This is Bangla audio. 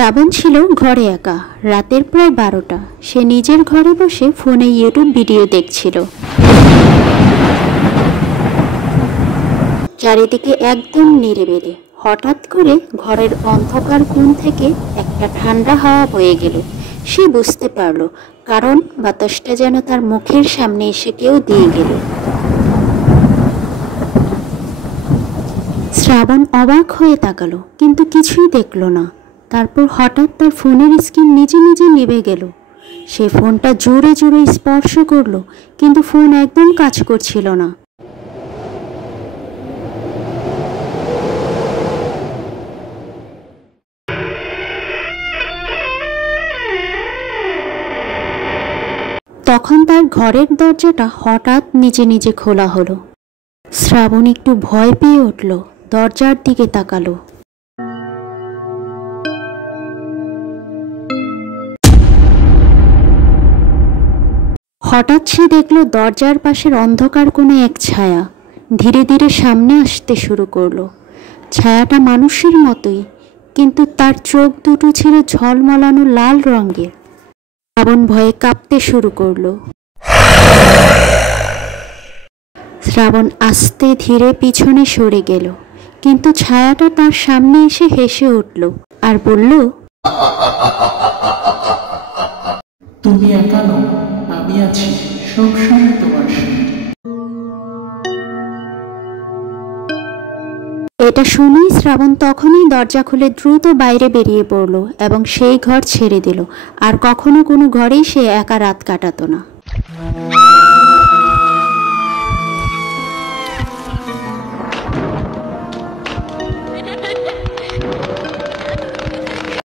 শ্রাবণ ছিল ঘরে একা। রাতের প্রায় 12টা। সে নিজের ঘরে বসে ফোনে ইউটিউব ভিডিও দেখছিল। চারিদিকে একদম নিরিবিলি। হঠাৎ করে ঘরের অন্ধকার কোণ থেকে একটা ঠান্ডা হাওয়া বয়ে গেল। সে বুঝতে পারল, কারণ বাতাসটা যেন তার মুখের সামনে এসে কেউ দিয়ে গেল। শ্রাবণ অবাক হয়ে তাকালো, কিন্তু কিছুই দেখল না। তারপর হঠাৎ তার ফোনের স্ক্রিন নিজে নিজে নিভে গেল। সে ফোনটা জোরে জোরে স্পর্শ করলো, কিন্তু ফোন একদম কাজ করছিল না। তখন তার ঘরের দরজাটা হঠাৎ নিজে নিজে খোলা হলো। শ্রাবণ একটু ভয় পেয়ে উঠল, দরজার দিকে তাকালো। হঠাৎ সে দেখল দরজার পাশের অন্ধকার কোণে এক ছায়া ধীরে ধীরে সামনে আসতে শুরু করলো। ছায়াটা মানুষের মতোই, কিন্তু তার চোখ দুটো ছিল ঝলমলানো লাল রঙের। শ্রাবণ ভয়ে কাঁপতে শুরু করলো। শ্রাবণ আস্তে ধীরে পিছনে সরে গেল, কিন্তু ছায়াটা তার সামনে এসে হেসে উঠল আর বলল, তুমি একা নও, আমি আছি সবসময় তোমার সাথে। এটা শুনেই শ্রাবণ তখনই দরজা খুলে দ্রুত বাইরে বেরিয়ে পড়ল এবং সেই ঘর ছেড়ে দিল। আর কখনো কোনো ঘরেই সে একা রাত কাটাতো না।